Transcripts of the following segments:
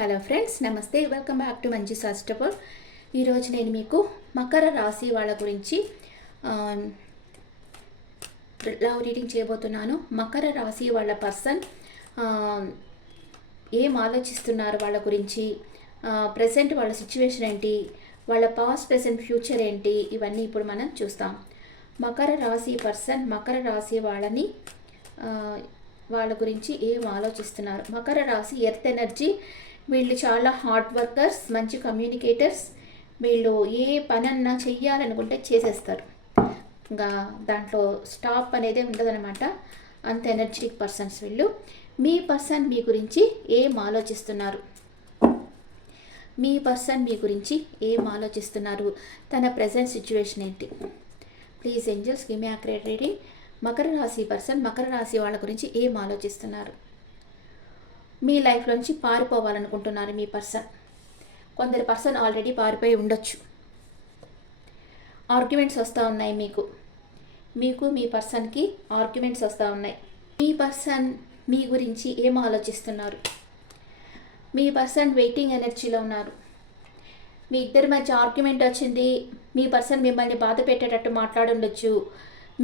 Hello friends, నమస్తే. Welcome back to మంచి సాస్టబుల్. ఈరోజు నేను మీకు మకర రాశి వాళ్ళ గురించి లవ్ రీడింగ్ చేయబోతున్నాను. మకర రాశి వాళ్ళ పర్సన్ ఏం ఆలోచిస్తున్నారు వాళ్ళ గురించి, ప్రజెంట్ వాళ్ళ సిచ్యువేషన్ ఏంటి, వాళ్ళ పాస్ట్ ప్రెసెంట్ ఫ్యూచర్ ఏంటి, ఇవన్నీ ఇప్పుడు మనం చూస్తాం. మకర రాశి పర్సన్ మకర రాశి వాళ్ళ గురించి ఏం ఆలోచిస్తున్నారు. మకర రాశి ఎర్త్ ఎనర్జీ. వీళ్ళు చాలా హార్డ్ వర్కర్స్, మంచి కమ్యూనికేటర్స్. వీళ్ళు ఏ పనన్నా చెయ్యాలనుకుంటే చేసేస్తారు. ఇంకా దాంట్లో స్టాప్ అనేది ఉండదన్నమాట. అంత ఎనర్జెటిక్ పర్సన్స్ వీళ్ళు. మీ పర్సన్ మీ గురించి ఏం ఆలోచిస్తున్నారు, మీ పర్సన్ మీ గురించి ఏం ఆలోచిస్తున్నారు, తన ప్రజెంట్ సిచ్యువేషన్ ఏంటి? Please angels give me accurate reading. Makar రాశి పర్సన్ మకర రాశి వాళ్ళ గురించి ఏం ఆలోచిస్తున్నారు? మీ లైఫ్లోంచి పారిపోవాలనుకుంటున్నారు మీ పర్సన్. కొందరు పర్సన్ ఆల్రెడీ పారిపోయి ఉండొచ్చు. ఆర్గ్యుమెంట్స్ వస్తూ ఉన్నాయి మీకు మీ పర్సన్కి ఆర్గ్యుమెంట్స్ వస్తూ ఉన్నాయి. మీ పర్సన్ మీ గురించి ఏం ఆలోచిస్తున్నారు? మీ పర్సన్ వెయిటింగ్ ఎనర్జీలో ఉన్నారు. మీ ఇద్దరి మధ్య ఆర్గ్యుమెంట్ వచ్చింది. మీ పర్సన్ మిమ్మల్ని బాధ పెట్టేటట్టు మాట్లాడుండొచ్చు,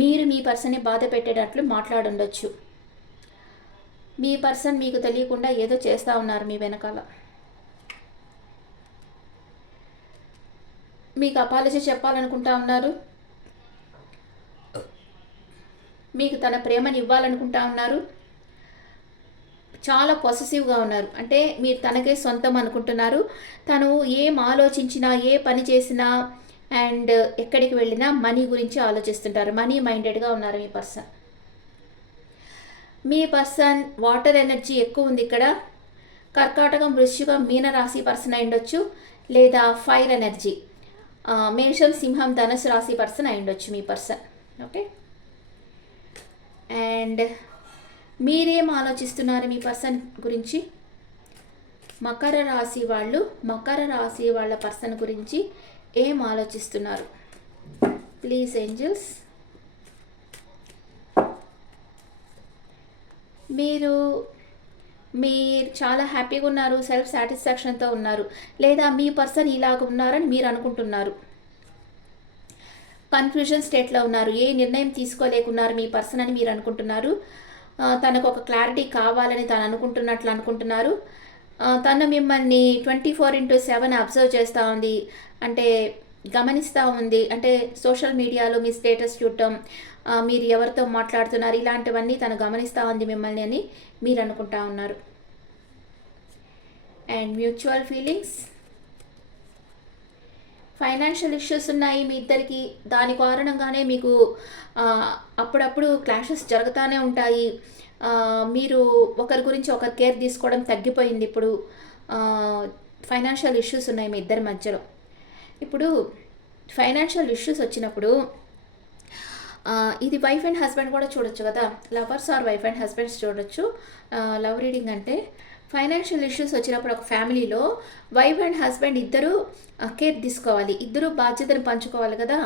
మీరు మీ పర్సన్ని బాధ పెట్టేటట్లు మాట్లాడుండొచ్చు. మీ పర్సన్ మీకు తెలియకుండా ఏదో చేస్తూ ఉన్నారు మీ వెనకాల. మీకు అపాలజీ చెప్పాలనుకుంటా ఉన్నారు, మీకు తన ప్రేమని ఇవ్వాలనుకుంటా ఉన్నారు. చాలా పొసెసివ్గా ఉన్నారు. అంటే మీరు తనకే సొంతం అనుకుంటున్నారు. తను ఏం ఆలోచించినా, ఏ పని చేసినా అండ్ ఎక్కడికి వెళ్ళినా మనీ గురించి ఆలోచిస్తుంటారు. మనీ మైండెడ్గా ఉన్నారు మీ పర్సన్. మీ పర్సన్ వాటర్ ఎనర్జీ ఎక్కువ ఉంది ఇక్కడ. కర్కాటకం, వృశ్చికం, మీన రాశి పర్సన్ అయి ఉండొచ్చు, లేదా ఫైర్ ఎనర్జీ మేషం, సింహం, ధనుసు రాశి పర్సన్ అయి ఉండొచ్చు మీ పర్సన్. ఓకే, అండ్ మీరేం ఆలోచిస్తున్నారు మీ పర్సన్ గురించి? మకర రాశి వాళ్ళ పర్సన్ గురించి ఏం ఆలోచిస్తున్నారు? Please angels. మీరు చాలా హ్యాపీగా ఉన్నారు, సెల్ఫ్ సాటిస్ఫాక్షన్తో ఉన్నారు, లేదా మీ పర్సన్ ఇలాగ ఉన్నారని మీరు అనుకుంటున్నారు. కన్ఫ్యూజన్ స్టేట్లో ఉన్నారు, ఏ నిర్ణయం తీసుకోలేకున్నారు మీ పర్సన్ అని మీరు అనుకుంటున్నారు. తనకు ఒక క్లారిటీ కావాలని తను అనుకుంటున్నారు. తను మిమ్మల్ని 24/7 అబ్జర్వ్ చేస్తూ ఉంది, అంటే గమనిస్తూ ఉంది. అంటే సోషల్ మీడియాలో మీ స్టేటస్ చూడటం, మీరు ఎవరితో మాట్లాడుతున్నారు, ఇలాంటివన్నీ తను గమనిస్తూ ఉంది మిమ్మల్ని అని మీరు అనుకుంటా ఉన్నారు. And mutual feelings. Financial issues ఉన్నాయి మీ ఇద్దరికి. దాని కారణంగానే మీకు అప్పుడప్పుడు క్లాషెస్ జరుగుతూనే ఉంటాయి. మీరు ఒకరి గురించి ఒకరు కేర్ తీసుకోవడం తగ్గిపోయింది. ఇప్పుడు ఫైనాన్షియల్ ఇష్యూస్ ఉన్నాయి మీ ఇద్దరి మధ్యలో. ఇప్పుడు ఫైనాన్షియల్ ఇష్యూస్ వచ్చినప్పుడు ఇది వైఫ్ అండ్ హస్బెండ్ కూడా చూడొచ్చు కదా. Lovers or wife and husbands చూడొచ్చు. లవ్ రీడింగ్ అంటే ఫైనాన్షియల్ ఇష్యూస్ వచ్చినప్పుడు ఒక ఫ్యామిలీలో వైఫ్ అండ్ హస్బెండ్ ఇద్దరు కేర్ తీసుకోవాలి, ఇద్దరు బాధ్యతను పంచుకోవాలి కదా.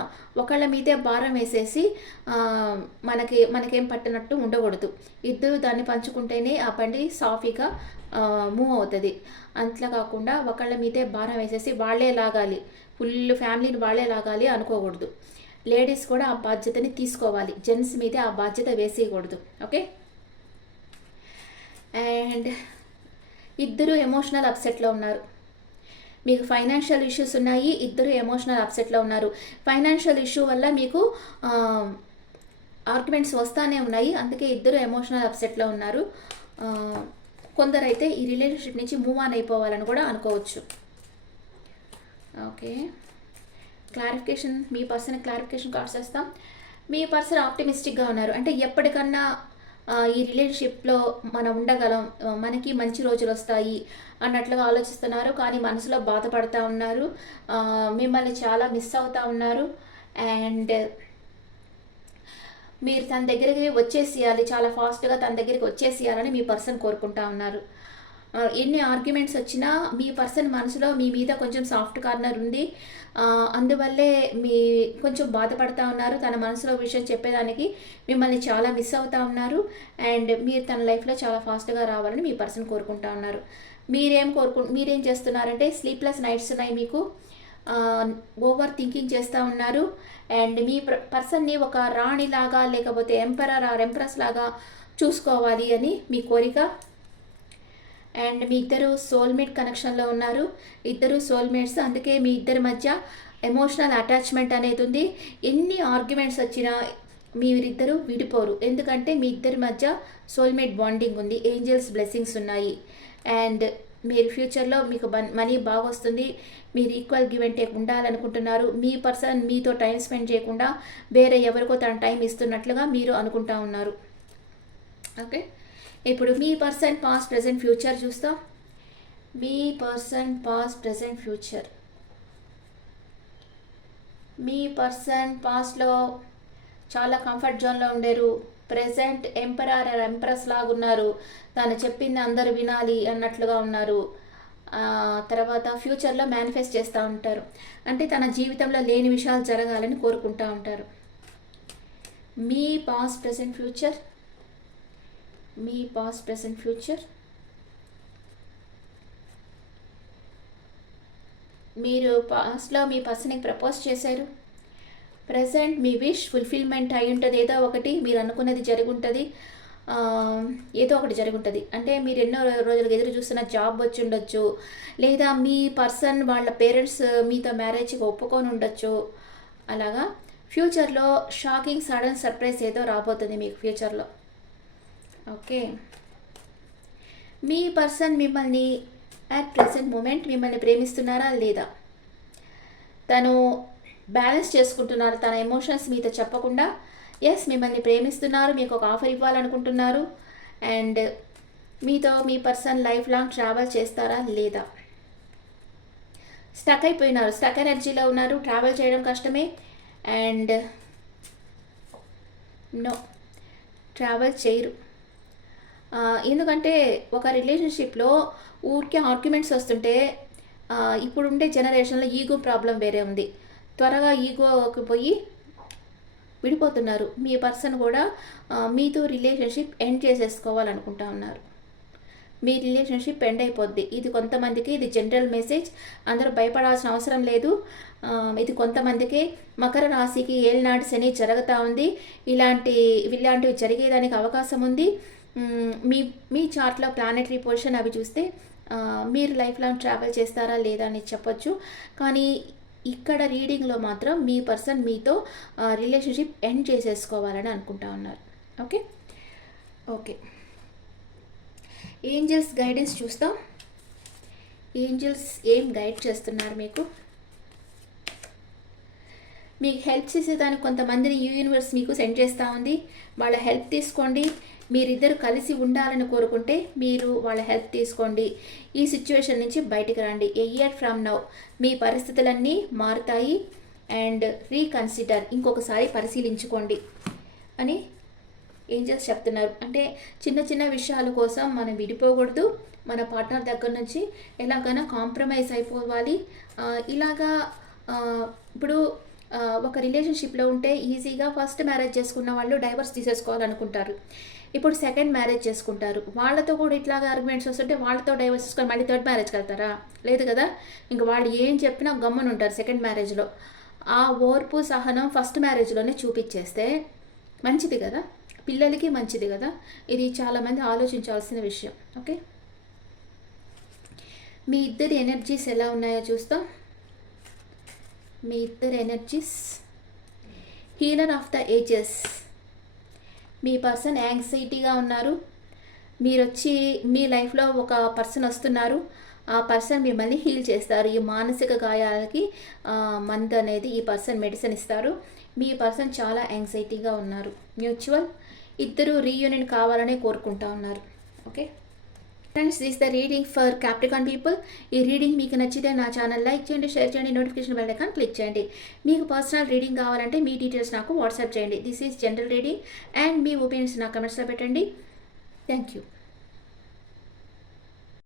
ఒకళ్ళ మీదే భారం వేసేసి మనకేం పట్టినట్టు ఉండకూడదు. ఇద్దరు దాన్ని పంచుకుంటేనే ఆ బండి సాఫీగా మూవ్ అవుతుంది. అంతలా కాకుండా ఒకళ్ళ మీదే భారం వేసేసి వాళ్ళే లాగాలి, ఫుల్ ఫ్యామిలీని వాళ్ళే లాగాలి అనుకోకూడదు. లేడీస్ కూడా ఆ బాధ్యతని తీసుకోవాలి, జెంట్స్ మీదే ఆ బాధ్యత వేసేయకూడదు. ఓకే, అండ్ ఇద్దరు ఎమోషనల్ అప్సెట్లో ఉన్నారు. మీకు ఫైనాన్షియల్ ఇష్యూస్ ఉన్నాయి, ఇద్దరు ఎమోషనల్ అప్సెట్లో ఉన్నారు. ఫైనాన్షియల్ ఇష్యూ వల్ల మీకు ఆర్గ్యుమెంట్స్ వస్తూనే ఉన్నాయి, అందుకే ఇద్దరు ఎమోషనల్ అప్సెట్లో ఉన్నారు. కొందరైతే ఈ రిలేషన్షిప్ నుంచి మూవ్ ఆన్ అయిపోవాలని కూడా అనుకోవచ్చు. Okay, clarification. మీ పర్సన్ క్లారిఫికేషన్ కార్డ్స్ వేస్తాం. మీ పర్సన్ ఆప్టిమిస్టిక్గా ఉన్నారు, అంటే ఎప్పటికన్నా ఈ రిలేషన్షిప్లో మనం ఉండగలం, మనకి మంచి రోజులు వస్తాయి అన్నట్లుగా ఆలోచిస్తున్నారు. కానీ మనసులో బాధపడుతూ ఉన్నారు, మిమ్మల్ని చాలా మిస్ అవుతూ ఉన్నారు. అండ్ మీరు తన దగ్గరికి వచ్చేసేయాలి, చాలా ఫాస్ట్గా తన దగ్గరికి వచ్చేసేయాలని మీ పర్సన్ కోరుకుంటా ఉన్నారు. ఎన్ని ఆర్గ్యుమెంట్స్ వచ్చినా మీ పర్సన్ మనసులో మీ మీద కొంచెం సాఫ్ట్ కార్నర్ ఉంది. అందువల్లే మీ కొంచెం బాధపడతా ఉన్నారు. తన మనసులో విషయం చెప్పేదానికి మిమ్మల్ని చాలా మిస్ అవుతూ ఉన్నారు. అండ్ మీరు తన లైఫ్లో చాలా ఫాస్ట్గా రావాలని మీ పర్సన్ కోరుకుంటా ఉన్నారు. మీరేం చేస్తున్నారంటే స్లీప్లెస్ నైట్స్ ఉన్నాయి మీకు, ఓవర్ థింకింగ్ చేస్తూ ఉన్నారు. అండ్ మీ పర్సన్ని ఒక రాణిలాగా లేకపోతే ఎంపరర్ ఆర్ ఎంప్రెస్ లాగా చూసుకోవాలి అని మీ కోరిక. అండ్ మీ ఇద్దరు సోల్మేట్ కనెక్షన్లో ఉన్నారు, ఇద్దరు సోల్మేట్స్. అందుకే మీ ఇద్దరి మధ్య ఎమోషనల్ అటాచ్మెంట్ అనేది ఉంది. ఎన్ని ఆర్గ్యుమెంట్స్ వచ్చినా మీరిద్దరూ విడిపోరు, ఎందుకంటే మీ ఇద్దరి మధ్య సోల్మేట్ బాండింగ్ ఉంది, ఏంజల్స్ బ్లెస్సింగ్స్ ఉన్నాయి. అండ్ మీరు ఫ్యూచర్లో మీకు మనీ బాగా వస్తుంది, మీరు ఈక్వల్ గివ్ అండ్ టేక్ ఉండాలనుకుంటున్నారు. మీ పర్సన్ మీతో టైం స్పెండ్ చేయకుండా వేరే ఎవరికో తన టైం ఇస్తున్నట్లుగా మీరు అనుకుంటా ఉన్నారు. ఓకే, ఇప్పుడు మీ పర్సన్ పాస్ట్ ప్రెజెంట్ ఫ్యూచర్ చూస్తాం. మీ పర్సన్ పాస్ట్ ప్రెజెంట్ ఫ్యూచర్. మీ పర్సన్ పాస్ట్లో చాలా కంఫర్ట్ జోన్లో ఉండేరు, ప్రెజెంట్ ఎంపరర్ ఎంప్రెస్ లాగా ఉన్నారు, తను చెప్పింది అందరూ వినాలి అన్నట్లుగా ఉన్నారు. తర్వాత ఫ్యూచర్లో మేనిఫెస్ట్ చేస్తూ ఉంటారు, అంటే తన జీవితంలో లేని విషయాలు జరగాలని కోరుకుంటూ ఉంటారు. మీ పాస్ట్ ప్రెజెంట్ ఫ్యూచర్. మీ పాస్ట్ ప్రెజెంట్ ఫ్యూచర్. మీరు పాస్ట్లో మీ పర్సన్కి ప్రపోజ్ చేశారు, ప్రజెంట్ మీ విష్ ఫుల్ఫిల్మెంట్ అయి ఉంటుంది. ఏదో ఒకటి మీరు అనుకున్నది జరుగుంటుంది, ఏదో ఒకటి జరుగుంటుంది. అంటే మీరు ఎన్నో రోజులకు ఎదురు చూస్తున్న జాబ్ వచ్చి ఉండొచ్చు, లేదా మీ పర్సన్ వాళ్ళ పేరెంట్స్ మీతో మ్యారేజ్కి ఒప్పుకొని ఉండొచ్చు. అలాగా ఫ్యూచర్లో షాకింగ్ సడన్ సర్ప్రైజ్ ఏదో రాబోతుంది మీకు ఫ్యూచర్లో. ఓకే, మీ పర్సన్ మిమ్మల్ని అట్ ప్రెసెంట్ మూమెంట్ మిమ్మల్ని ప్రేమిస్తున్నారా లేదా, తను బ్యాలెన్స్ చేసుకుంటున్నారు తన ఎమోషన్స్ మీతో చెప్పకుండా. ఎస్, మిమ్మల్ని ప్రేమిస్తున్నారు, మీకు ఒక ఆఫర్ ఇవ్వాలనుకుంటున్నారు. అండ్ మీతో మీ పర్సన్ లైఫ్ లాంగ్ ట్రావెల్ చేస్తారా లేదా. స్టక్ అయిపోయినారు, స్టక్ ఎనర్జీలో ఉన్నారు, ట్రావెల్ చేయడం కష్టమే. అండ్ నో, ట్రావెల్ చేయరు. ఎందుకంటే ఒక రిలేషన్షిప్లో ఊరికే ఆర్గ్యుమెంట్స్ వస్తుంటే ఇప్పుడుండే జనరేషన్లో ఈగో ప్రాబ్లం వేరే ఉంది, త్వరగా ఈగోకి పోయి విడిపోతున్నారు. మీ పర్సన్ కూడా మీతో రిలేషన్షిప్ ఎండ్ చేసేసుకోవాలనుకుంటా ఉన్నారు. మీ రిలేషన్షిప్ ఎండ్ అయిపోద్ది. ఇది కొంతమందికి, ఇది జనరల్ మెసేజ్, అందరూ భయపడాల్సిన అవసరం లేదు. ఇది కొంతమందికి. మకర రాశికి ఏలినాటి శని జరుగుతూ ఉంది, ఇలాంటివి జరిగేదానికి అవకాశం ఉంది. మీ చార్ట్లో ప్లానెటరీ పొజిషన్ అవి చూస్తే మీరు లైఫ్ లాంగ్ ట్రావెల్ చేస్తారా లేదా అని చెప్పొచ్చు. కానీ ఇక్కడ రీడింగ్లో మాత్రం మీ పర్సన్ మీతో రిలేషన్షిప్ ఎండ్ చేసేసుకోవాలని అనుకుంటా ఉన్నారు. ఓకే ఓకే, ఏంజల్స్ గైడెన్స్ చూస్తాం. ఏంజల్స్ ఏం గైడ్ చేస్తున్నారు మీకు హెల్ప్ చేసేదానికి కొంతమందిని యూనివర్స్ మీకు సెండ్ చేస్తూ ఉంది. వాళ్ళ హెల్ప్ తీసుకోండి. మీరిద్దరు కలిసి ఉండాలని కోరుకుంటే మీరు వాళ్ళ హెల్ప్ తీసుకోండి. ఈ సిచ్యువేషన్ నుంచి బయటికి రండి. ఏ ఇయర్ ఫ్రమ్ నౌ మీ పరిస్థితులన్నీ మారుతాయి. అండ్ రీకన్సిడర్, ఇంకొకసారి పరిశీలించుకోండి అని ఏంజల్స్ చెప్తున్నారు. అంటే చిన్న చిన్న విషయాల కోసం మనం విడిపోకూడదు, మన పార్ట్నర్ దగ్గర నుంచి ఎలాగైనా కాంప్రమైజ్ అయిపోవాలి. ఇలాగా ఇప్పుడు ఒక రిలేషన్షిప్లో ఉంటే ఈజీగా ఫస్ట్ మ్యారేజ్ చేసుకున్న వాళ్ళు డైవర్స్ తీసేసుకోవాలనుకుంటారు. ఇప్పుడు సెకండ్ మ్యారేజ్ చేసుకుంటారు, వాళ్ళతో కూడా ఇట్లాగా ఆర్గ్యుమెంట్స్ వస్తుంటే వాళ్ళతో డైవర్స్ చేసుకొని మళ్ళీ థర్డ్ మ్యారేజ్కి వెళ్తారా? లేదు కదా. ఇంక వాళ్ళు ఏం చెప్పినా గమ్మున ఉంటారు సెకండ్ మ్యారేజ్లో. ఆ ఓర్పు సహనం ఫస్ట్ మ్యారేజ్లోనే చూపించేస్తే మంచిది కదా, పిల్లలకి మంచిది కదా. ఇది చాలామంది ఆలోచించాల్సిన విషయం. ఓకే, మీ ఇద్దరి ఎనర్జీస్ ఎలా ఉన్నాయో చూస్తాం. మీ ఇద్దరు energies. Healer of the ages. మీ పర్సన్ యాంగ్జైటీగా ఉన్నారు. మీరు వచ్చి మీ లైఫ్లో ఒక పర్సన్ వస్తున్నారు, ఆ పర్సన్ మిమ్మల్ని హీల్ చేస్తారు. ఈ మానసిక గాయాలకి మందు అనేది ఈ పర్సన్ మెడిసిన్ ఇస్తారు. మీ పర్సన్ చాలా యాంగ్జైటీగా ఉన్నారు. మ్యూచువల్, ఇద్దరు రీయూనియన్ కావాలనే కోరుకుంటా ఉన్నారు. Okay friends, this the reading for Capricorn people. ఈ రీడింగ్ మీకు నచ్చితే నా ఛానల్ లైక్ చేయండి, షేర్ చేయండి, నోటిఫికేషన్ బెల్ ఐకాన్ క్లిక్ చేయండి. మీకు పర్సనల్ రీడింగ్ కావాలంటే మీ డీటెయిల్స్ నాకు వాట్సాప్ చేయండి. This is general reading and me opinions నా కమెంట్స్లో పెట్టండి. Thank you.